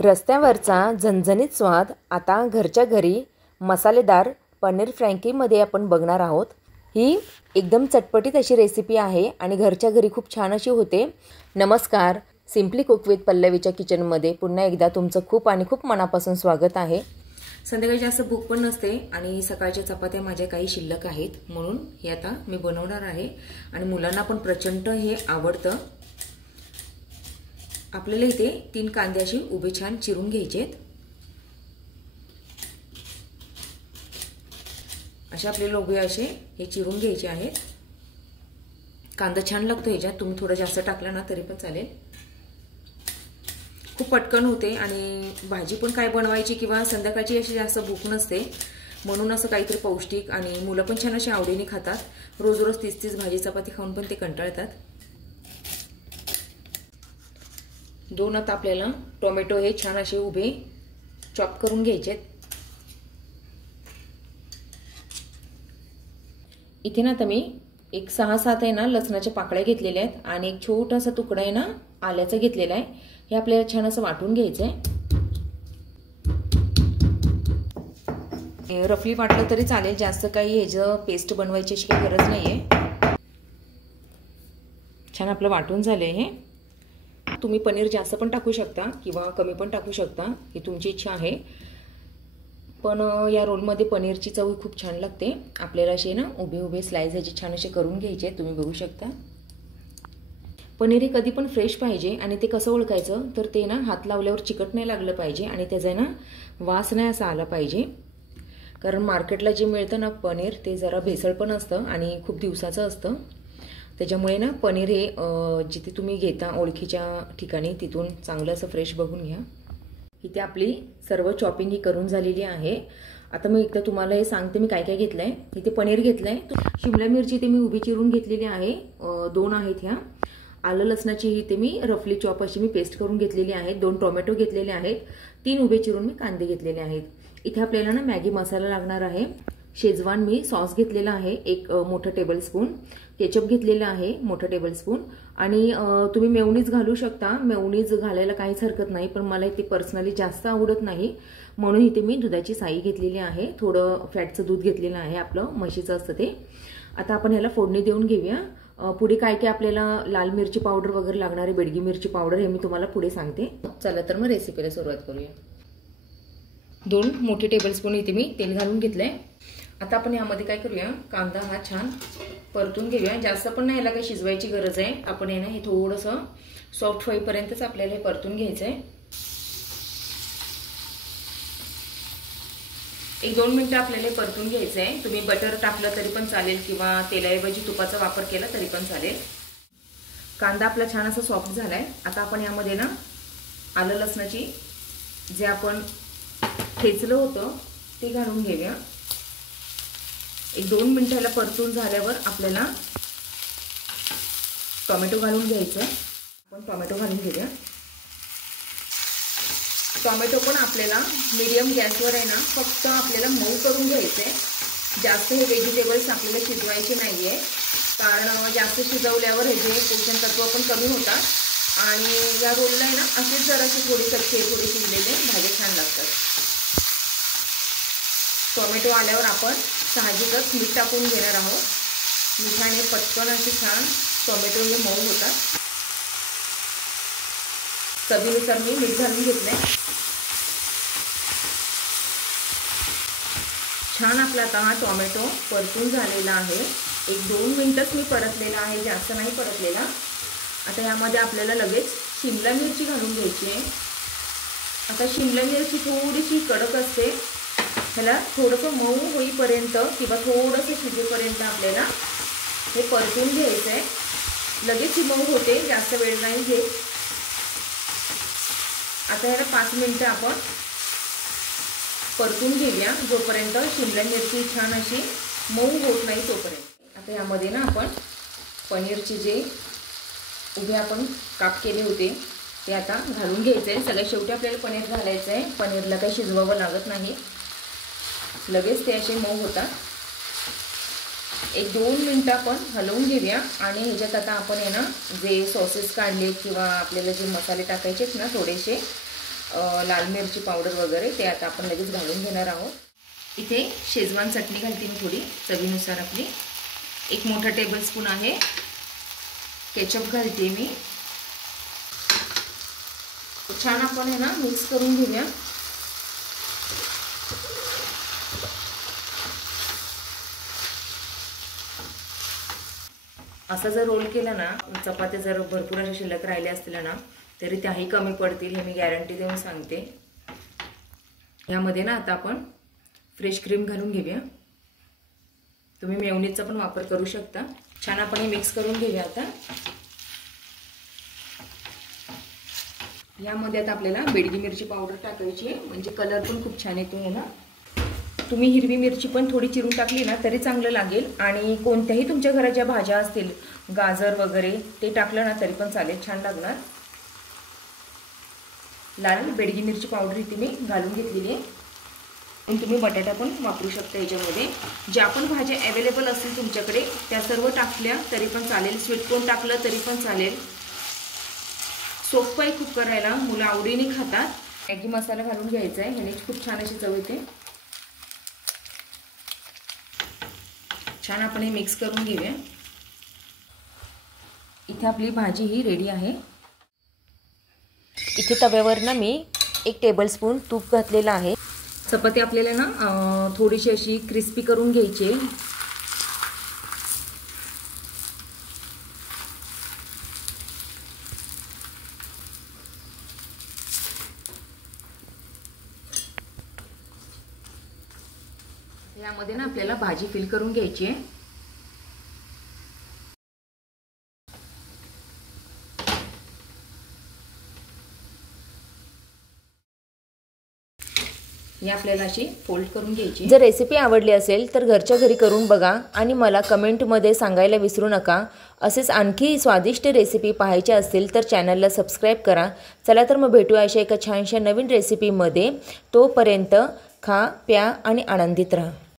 रस्त्यावरचा झणझणीत स्वाद आता घरच्या घरी मसालेदार पनीर फ्रँकीमध्ये आपण बघणार आहोत। ही एकदम चटपटीत अशी रेसिपी आहे आणि घरच्या घरी खूप छान अशी होते। नमस्कार, सिम्पली कुक विथ पल्लवीच्या किचनमध्ये पुन्हा एकदा तुमचं खूप आणि खूप मनापासून स्वागत आहे। संध्याकाळी जास्त भूक पण नसते आणि सकाळच्या चपात्या माझ्या काही शिल्लक आहेत, म्हणून हे आता मी बनवणार आहे आणि मुलांना पण प्रचंड हे आवडतं। आपल्याला इथे 3 कांदे असे उभे छान चिरून घ्यायचेत। अशा आपल्याला उभे असे हे चिरून घ्यायचे आहेत। कांदा छान लागतो ह्याच्यात, तुम्ही थोडं जास्त टाकला ना तरी पण चालेल। खूप पटकन होते आणि भाजी पण काय बनवायची किंवा संध्याकाळची अशी जास्त भूक नसते, म्हणून असं काहीतरी पौष्टिक आणि मुलं पण छान अशी आवडीने खातात। रोज रोज 30 भाजी चपाती खाऊन पण ते कंटाळतात। 2 आता आपल्याला टोमॅटो हे छान असे उभे चॉप करून घ्यायचे। इथे ना आता मी एक 6-7 आहे ना लसणाच्या पाकळ्या घेतलेल्या आहेत आणि एक छोटासा तुकडा आहे ना आल्याचा घेतलेला आहे। हे आपल्याला छान असं वाटून घ्यायचं आहे। रफली वाटलं तरी चालेल, जास्त काही ह्याचं पेस्ट बनवायची अशी काही गरज नाहीये। छान आपलं वाटून झालंय हे। तुम्ही पनीर जास्त पण टाकू शकता किंवा कमी पण टाकू शकता, ही तुमची इच्छा आहे। पण या रोलमध्ये पनीरची चव खूप छान लागते। आपल्याला असे ना उभे उभे स्लाइस ह्याचे छान असे करून घ्यायचे, तुम्ही बघू शकता। पनीर हे कधी पण फ्रेश पाहिजे आणि ते कसं ओळखायचं तर ते ना हात लावल्यावर चिकट नाही लागलं पाहिजे आणि त्याचा ना वास नाही असा आला पाहिजे। कारण मार्केटला जे मिळतं ना पनीर ते जरा भेसळ पण असतं आणि खूप दिवसाचं असतं। त्याच्यामुळे ना पनीर हे जिथे तुम्ही घेता ओळखीच्या ठिकाणी तिथून चांगलं असं फ्रेश बघून घ्या। इथे आपली सर्व चॉपिंग ही करून झालेली आहे। आता मी एकदा तुम्हाला हे सांगते मी काय काय घेतलंय। इथे पनीर घेतलंय, शिमला मिरची इथे मी उभी चिरून घेतलेली आहे, 2 आहेत ह्या। आलं लसणाची इथे मी रफली चॉप अशी मी पेस्ट करून घेतलेली आहे। 2 टोमॅटो घेतलेले आहेत, 3 उभे चिरून मी कांदे घेतलेले आहेत। इथे आपल्याला ना मॅगी मसाला लागणार आहे। शेजवान मी सॉस घेतलेला आहे 1 मोठा टेबलस्पून, केचप घेतलेला आहे मोठा टेबलस्पून आणि तुम्ही मेयोनीज घालू शकता। मेयोनीज घालायला काहीच हरकत नाही, पण मला ते पर्सनली जास्त आवडत नाही, म्हणून इथे मी दुधाची साई घेतलेली आहे। थोडं फॅटचं दूध घेतलेलं आहे, आपलं म्हशीचं असतं ते। आता आपण ह्याला फोडणी देऊन घेऊया। पुढे काय काय आपल्याला लाल मिरची पावडर वगैरे लागणार आहे, बेडगी मिरची पावडर, हे मी तुम्हाला पुढे सांगते। चला तर मग रेसिपीला सुरुवात करूया। 2 मोठे टेबलस्पून इथे मी तेल घालून घेतलंय। आता आपण यामध्ये काय करूया, कांदा हा छान परतून घेऊया। जास्त पण नाही याला काही शिजवायची गरज आहे, आपण हे ना हे थोडंसं सॉफ्ट होईपर्यंतच आपल्याला हे परतून घ्यायचंय। 1-2 मिनिटं आपल्याला हे परतून घ्यायचंय। तुम्ही बटर टाकलं तरी पण चालेल किंवा तेलाऐवजी तुपाचा वापर केला तरी पण चालेल। कांदा आपला छान असा सॉफ्ट झालाय। आता आपण यामध्ये ना आलं लसणाची जे आपण ठेचलं होतं ते घालून घेऊया। 1-2 मिनिटं ह्याला परतून झाल्यावर आपल्याला टोमॅटो घालून घ्यायचं। आपण टोमॅटो घालून घेऊया। टोमॅटो पण आपल्याला मीडियम गॅसवर आहे ना फक्त आपल्याला मऊ करून घ्यायचंय। जास्त हे व्हेजिटेबल्स आपल्याला शिजवायचे नाहीये, कारण जास्त शिजवल्यावर हे जे पोषण तत्व पण कमी होतात आणि या रोलला आहे ना असेच जरासे थोडे कच्चे थोडे शिजलेले भाज्या छान लागतात। टोमॅटो आल्यावर आपण साहजिकच मीठ टाकून घेणार आहोत। मिठाने पटकन असे छान टोमॅटो हे मऊ होतात। चवीनुसार मी मीठ घालून घेतलंय। छान आपला आता हा टोमॅटो परतून झालेला आहे। 1-2 मिनिटच मी परतलेला आहे, जास्त नाही परतलेला। आता यामध्ये आपल्याला लगेच शिमला मिरची घालून घ्यायची आहे। आता शिमला मिरची थोडीशी कडक असते, ह्याला थोडंसं मऊ होईपर्यंत किंवा थोडंसं शिजेपर्यंत आपल्याला हे परतून घ्यायचं आहे। लगेच ही मऊ होते, जास्त वेळ नाही घेत। आता ह्याला 5 मिनिटं आपण परतून घेऊया, जोपर्यंत शिमला मिरची छान अशी मऊ होत नाही तोपर्यंत। आता यामध्ये ना आपण पनीरचे जे उभे आपण काप केले होते ते आता घालून घ्यायचे। सगळ्यात शेवटी आपल्याला पनीर घालायचं आहे। पनीरला काही शिजवावं लागत नाही, लगेच ते असे मऊ होतात। 1-2 मिनिटं आपण हलवून घेऊया आणि ह्याच्यात आता आपण आहे ना जे सॉसेस काढले किंवा आपल्याला जे मसाले टाकायचे आहेत ना थोडेसे लाल मिरची पावडर वगैरे ते आता आपण लगेच घालून घेणार आहोत. इथे शेजवान चटणी घालते मी थोडी चवीनुसार आपली. 1 मोठा टेबलस्पून आहे. केचप घालते मी. छान आपण हे ना मिक्स करून घेऊया. असा जर रोल केला ना, चपात्या जर भरपूर अशा शिल्लक राहिल्या असतील ना तरी त्याही कमी पडतील, हे मी गॅरंटी देऊन सांगते. यामध्ये ना आता आपण फ्रेश क्रीम घालून घेऊया. तुम्ही मेयोनीजचा पण वापर करू शकता. छान आपण हे मिक्स करून घेऊया. आता यामध्ये आता आपल्याला बेडगी मिरची पावडर टाकायची आहे, म्हणजे कलर पण खूप छान येतो ना. तुम्ही हिरवी मिरची पण थोडी चिरून टाकली ना तरी चांगलं लागेल. आणि कोणत्याही तुमच्या घरात ज्या भाज्या असतील, गाजर वगैरे ते टाकलं ना तरी पण चालेल, छान लागणार. लाल बेडगी मिरची पावडर इथे मी घालून घेतलेली आहे. आणि तुम्ही बटाटा पण वापरू शकता याच्यामध्ये. ज्या पण भाज्या अवेलेबल असतील तुमच्याकडे त्या सर्व टाकल्या तरी पण चालेल. स्वीटकॉर्न टाकलं तरी पण चालेल. सोपं आहे खूप करायला, मुलं आवडीने खातात. मॅगी मसाला घालून घ्यायचा आहे, ह्याने खूप छान अशी चव येते. छान आपण हे मिक्स करून घेऊया. इथे आपली भाजी ही रेडी आहे. इथे तव्यावर ना मी 1 टेबलस्पून तूप घातलेलं आहे. चपाती आपल्याला ना थोडीशी अशी क्रिस्पी करून घ्यायची. यामध्ये ना आपल्याला भाजी फिल करून घ्यायची आहे. ही आपल्याला अशी फोल्ड करून घ्यायची. जर रेसिपी आवडली असेल तर घरच्या घरी करून बघा आणि मला कमेंटमध्ये सांगायला विसरू नका. असेच आणखी स्वादिष्ट रेसिपी पाहायच्या असतील तर चॅनलला सबस्क्राईब करा. चला तर मग भेटूया अशा एका छानशा नवीन रेसिपीमध्ये. तोपर्यंत खा, प्या आणि आनंदित राहा.